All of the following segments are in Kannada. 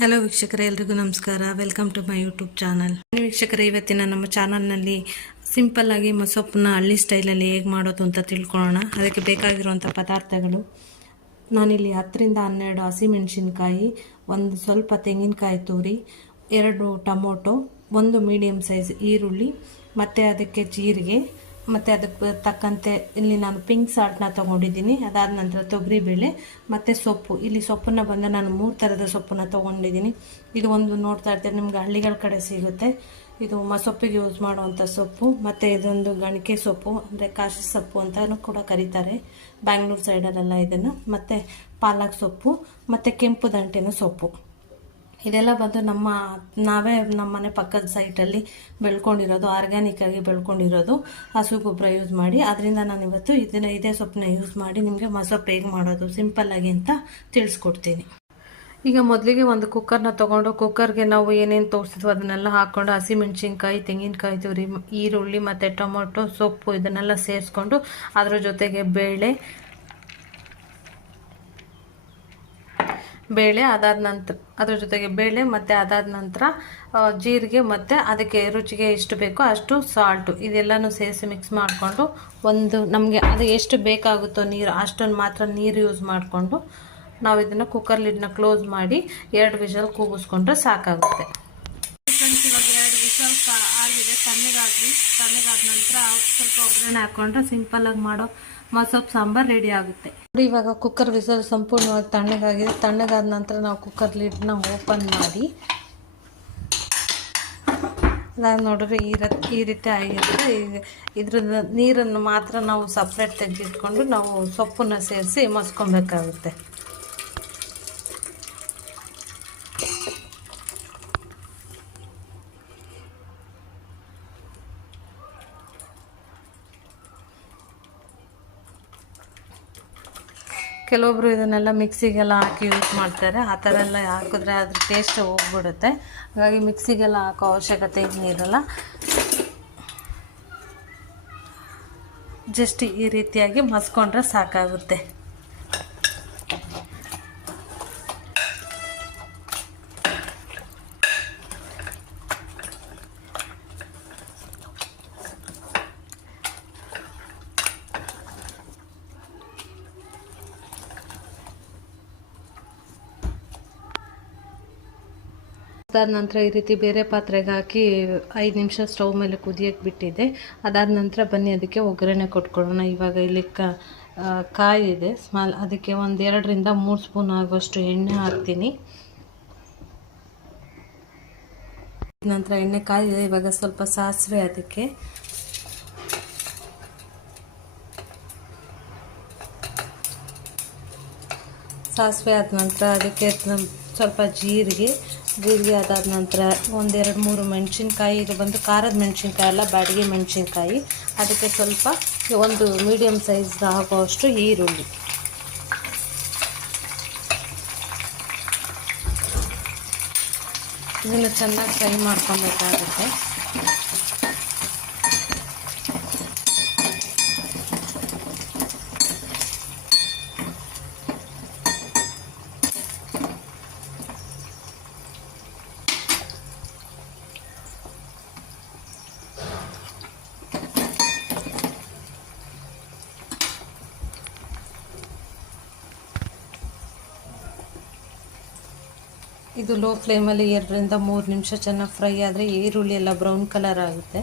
ಹಲೋ ವೀಕ್ಷಕರೇ, ಎಲ್ರಿಗೂ ನಮಸ್ಕಾರ. Welcome to my YouTube channel. ವೀಕ್ಷಕರೇ, ಇವತ್ತಿನ ನಮ್ಮ ಚಾನಲ್ನಲ್ಲಿ ಸಿಂಪಲ್ಲಾಗಿ ಮಸೊಪ್ಪನ್ನ ಹಳ್ಳಿ ಸ್ಟೈಲಲ್ಲಿ ಹೇಗೆ ಮಾಡೋದು ಅಂತ ತಿಳ್ಕೊಳ್ಳೋಣ. ಅದಕ್ಕೆ ಬೇಕಾಗಿರುವಂಥ ಪದಾರ್ಥಗಳು: ನಾನಿಲ್ಲಿ 10ರಿಂದ 12 ಹಸಿಮೆಣಸಿನ್ಕಾಯಿ, ಒಂದು ಸ್ವಲ್ಪ ತೆಂಗಿನಕಾಯಿ ತುರಿ, 2 ಟೊಮೊಟೊ, ಒಂದು ಮೀಡಿಯಮ್ ಸೈಜ್ ಈರುಳ್ಳಿ, ಮತ್ತು ಅದಕ್ಕೆ ಜೀರಿಗೆ, ಮತ್ತು ಅದಕ್ಕೆ ತಕ್ಕಂತೆ ಇಲ್ಲಿ ನಾನು ಪಿಂಕ್ ಸಾಲ್ಟ್ನ ತೊಗೊಂಡಿದ್ದೀನಿ. ಅದಾದ ನಂತರ ತೊಗರಿಬೇಳೆ ಮತ್ತು ಸೊಪ್ಪು. ಇಲ್ಲಿ ಸೊಪ್ಪನ್ನು ಬಂದು ನಾನು 3 ಥರದ ಸೊಪ್ಪನ್ನು ತೊಗೊಂಡಿದ್ದೀನಿ. ಇದು ಒಂದು ನೋಡ್ತಾ ಇರ್ತೀರಿ, ನಿಮ್ಗೆ ಹಳ್ಳಿಗಳ ಕಡೆ ಸಿಗುತ್ತೆ. ಇದು ಮಸೊಪ್ಪಿಗೆ ಯೂಸ್ ಮಾಡುವಂಥ ಸೊಪ್ಪು. ಮತ್ತು ಇದೊಂದು ಗಣಿಕೆ ಸೊಪ್ಪು, ಅಂದರೆ ಕಾಶಿ ಸೊಪ್ಪು ಅಂತಲೂ ಕೂಡ ಕರೀತಾರೆ ಬ್ಯಾಂಗ್ಳೂರು ಸೈಡಲ್ಲೆಲ್ಲ ಇದನ್ನು. ಮತ್ತು ಪಾಲಕ್ ಸೊಪ್ಪು ಮತ್ತು ಕೆಂಪು ದಂಟಿನ ಸೊಪ್ಪು. ಇದೆಲ್ಲ ಬಂದು ನಾವೇ ನಮ್ಮ ಮನೆ ಪಕ್ಕದ ಸೈಟಲ್ಲಿ ಬೆಳ್ಕೊಂಡಿರೋದು, ಆರ್ಗ್ಯಾನಿಕ್ಕಾಗಿ ಬೆಳ್ಕೊಂಡಿರೋದು ಹಸು ಗೊಬ್ಬರ ಯೂಸ್ ಮಾಡಿ. ಅದರಿಂದ ನಾನು ಇವತ್ತು ಇದೇ ಸೊಪ್ಪನ್ನ ಯೂಸ್ ಮಾಡಿ ನಿಮಗೆ ಮಸೊಪ್ಪು ಹೇಗೆ ಮಾಡೋದು ಸಿಂಪಲ್ಲಾಗಿ ಅಂತ ತಿಳಿಸ್ಕೊಡ್ತೀನಿ. ಈಗ ಮೊದಲಿಗೆ ಒಂದು ಕುಕ್ಕರ್ನ ತೊಗೊಂಡು, ಕುಕ್ಕರ್ಗೆ ನಾವು ಏನೇನು ತೋರಿಸಿದ್ವು ಅದನ್ನೆಲ್ಲ ಹಾಕ್ಕೊಂಡು, ಹಸಿಮೆಣ್ಸಿನ್ಕಾಯಿ, ತೆಂಗಿನಕಾಯಿ ತುರಿ, ಈರುಳ್ಳಿ ಮತ್ತು ಟೊಮೊಟೊ, ಸೊಪ್ಪು ಇದನ್ನೆಲ್ಲ ಸೇರಿಸ್ಕೊಂಡು, ಅದರ ಜೊತೆಗೆ ಬೇಳೆ ಅದಾದ ನಂತರ ಮತ್ತು ಅದಾದ ನಂತರ ಜೀರಿಗೆ, ಮತ್ತು ಅದಕ್ಕೆ ರುಚಿಗೆ ಎಷ್ಟು ಬೇಕೋ ಅಷ್ಟು ಸಾಲ್ಟು, ಇದೆಲ್ಲನೂ ಸೇರಿಸಿ ಮಿಕ್ಸ್ ಮಾಡಿಕೊಂಡು, ನಮಗೆ ಅದು ಎಷ್ಟು ಬೇಕಾಗುತ್ತೋ ನೀರು ಅಷ್ಟನ್ನು ಮಾತ್ರ ನೀರು ಯೂಸ್ ಮಾಡಿಕೊಂಡು ನಾವು ಇದನ್ನು ಕುಕ್ಕರ್ ಲಿಡ್ನ ಕ್ಲೋಸ್ ಮಾಡಿ 2 ವಿಷಲ್ ಕೂಗಿಸ್ಕೊಂಡ್ರೆ ಸಾಕಾಗುತ್ತೆ. ಇವಾಗ 2 ವಿಷಲ್ ಆಗಿದೆ, ತಣ್ಣಗಾದ ನಂತರ ಸ್ವಲ್ಪ ಒಗ್ಗರಣೆ ಹಾಕ್ಕೊಂಡ್ರೆ ಸಿಂಪಲ್ಲಾಗಿ ಮಾಡೋ ಮಸೊಪ್ಪು ಸಾಂಬಾರು ರೆಡಿ ಆಗುತ್ತೆ. ನೋಡಿ, ಇವಾಗ ಕುಕ್ಕರ್ ವಿಸಲ್ ಸಂಪೂರ್ಣವಾಗಿ ತಣ್ಣಗಾಗಿದೆ. ತಣ್ಣಗಾದ ನಂತರ ನಾವು ಕುಕ್ಕರ್ ಲಿಡ್ನ ಓಪನ್ ಮಾಡಿ, ನಾನು ನೋಡಿದ್ರೆ ಈ ರೀತಿ ಆಗಿರುತ್ತೆ. ಇದ್ರದ್ದು ನೀರನ್ನು ಮಾತ್ರ ನಾವು ಸಪ್ರೇಟ್ ತೆಗೆದಿಟ್ಕೊಂಡು ನಾವು ಸೊಪ್ಪನ್ನು ಸೇರಿಸಿ ಮಸ್ಕೊಬೇಕಾಗುತ್ತೆ. ಕೆಲವೊಬ್ರು ಇದನ್ನೆಲ್ಲ ಮಿಕ್ಸಿಗೆಲ್ಲ ಹಾಕಿ ಯೂಸ್ ಮಾಡ್ತಾರೆ. ಆ ಥರ ಎಲ್ಲ ಹಾಕಿದ್ರೆ ಅದ್ರ ಟೇಸ್ಟ್ ಹೋಗ್ಬಿಡುತ್ತೆ. ಹಾಗಾಗಿ ಮಿಕ್ಸಿಗೆಲ್ಲ ಹಾಕೋ ಅವಶ್ಯಕತೆ ಏನಿರಲ್ಲ. ಜಸ್ಟ್ ಈ ರೀತಿಯಾಗಿ ಮಸ್ಕೊಂಡ್ರೆ ಸಾಕಾಗುತ್ತೆ. ಅದಾದ ನಂತರ ಈ ರೀತಿ ಬೇರೆ ಪಾತ್ರೆಗೆ ಹಾಕಿ 5 ನಿಮಿಷ ಸ್ಟವ್ ಮೇಲೆ ಕುದಿಯೋಕ್ಕೆ ಬಿಟ್ಟಿದ್ದೆ. ಅದಾದ ನಂತರ ಬನ್ನಿ ಅದಕ್ಕೆ ಒಗ್ಗರಣೆ ಕೊಟ್ಕೊಳ್ಳೋಣ. ಇವಾಗ ಇಲ್ಲಿ ಕಾಯಿ ಇದೆ ಸ್ಮಾಲ್, ಅದಕ್ಕೆ 2ರಿಂದ 3 ಸ್ಪೂನ್ ಆಗುವಷ್ಟು ಎಣ್ಣೆ ಹಾಕ್ತೀನಿ. ನಂತರ ಎಣ್ಣೆ ಕಾಯಿದೆ, ಇವಾಗ ಸ್ವಲ್ಪ ಸಾಸಿವೆ, ಅದಕ್ಕೆ ಸಾಸಿವೆ ಆದ ನಂತರ ಅದಕ್ಕೆ ಸ್ವಲ್ಪ ಜೀರಿಗೆ ಅದಾದ ನಂತರ 1-2-3 ಮೆಣಸಿನ್ಕಾಯಿ. ಇದು ಬಂದು ಖಾರದ ಮೆಣಸಿನ್ಕಾಯಿ ಅಲ್ಲ, ಬ್ಯಾಡಗಿ ಮೆಣಸಿನ್ಕಾಯಿ. ಅದಕ್ಕೆ ಸ್ವಲ್ಪ ಒಂದು ಮೀಡಿಯಮ್ ಸೈಜ್ ಆಗುವಷ್ಟು ಈರುಳ್ಳಿ. ಇದನ್ನು ಚೆನ್ನಾಗಿ ಫ್ರೈ ಮಾಡ್ಕೊಬೇಕಾಗುತ್ತೆ. ಇದು ಲೋ ಫ್ಲೇಮಲ್ಲಿ 2ರಿಂದ 3 ನಿಮಿಷ ಚೆನ್ನಾಗಿ ಫ್ರೈ ಆದರೆ ಈರುಳ್ಳಿ ಎಲ್ಲ ಬ್ರೌನ್ ಕಲರ್ ಆಗುತ್ತೆ.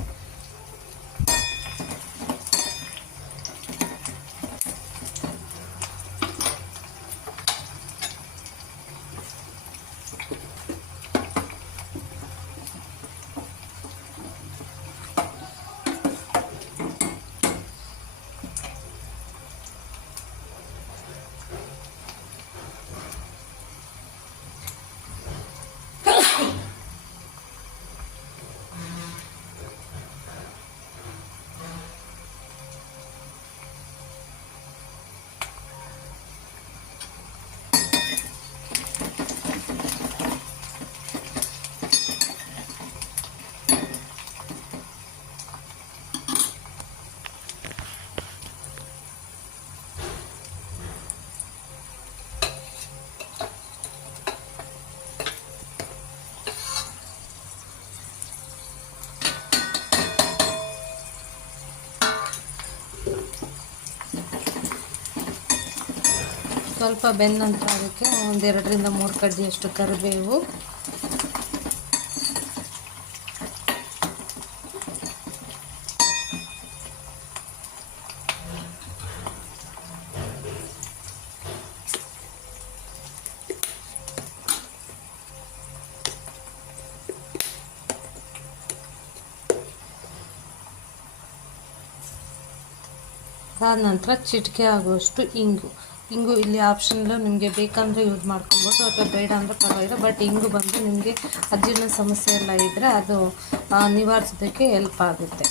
ಸ್ವಲ್ಪ ಬೆಂದ ನಂತರ ಅದಕ್ಕೆ 2 ರಿಂದ 3 ಕಡ್ಡಿಯಷ್ಟು ಕರಿಬೇವು, ಅದಾದ ನಂತರ ಚಿಟಿಕೆ ಆಗುವಷ್ಟು ಇಂಗು ಇಲ್ಲಿ ಆಪ್ಷನಲ್ಲು, ನಿಮಗೆ ಬೇಕಂದರೆ ಯೂಸ್ ಮಾಡ್ಕೊಬೋದು ಅಥವಾ ಬೇಡ ಅಂದರೆ ಪರವಾಗಿಲ್ಲ. ಬಟ್ ಇಂಗು ಬಂದು ನಿಮಗೆ ಅಜೀರ್ಣ ಸಮಸ್ಯೆ ಎಲ್ಲ ಇದ್ದರೆ ಅದು ನಿವಾರಿಸೋದಕ್ಕೆ ಹೆಲ್ಪ್ ಆಗುತ್ತೆ.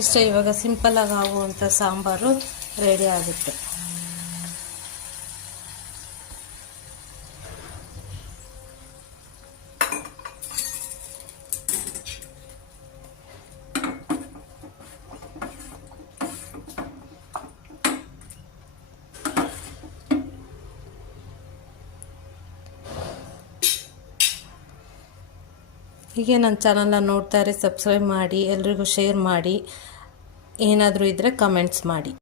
ಇಷ್ಟೇ, ಇವಾಗ ಸಿಂಪಲ್ಲಾಗಿ ಆಗುವಂಥ ಸಾಂಬಾರು ರೆಡಿ ಆಗುತ್ತೆ. ಹೀಗೆ ನನ್ನ ಚಾನಲ್ನ ನೋಡ್ತಾರೆ, ಸಬ್ಸ್ಕ್ರೈಬ್ ಮಾಡಿ, ಎಲ್ರಿಗೂ ಶೇರ್ ಮಾಡಿ, ಏನಾದರೂ ಇದ್ದರೆ ಕಮೆಂಟ್ಸ್ ಮಾಡಿ.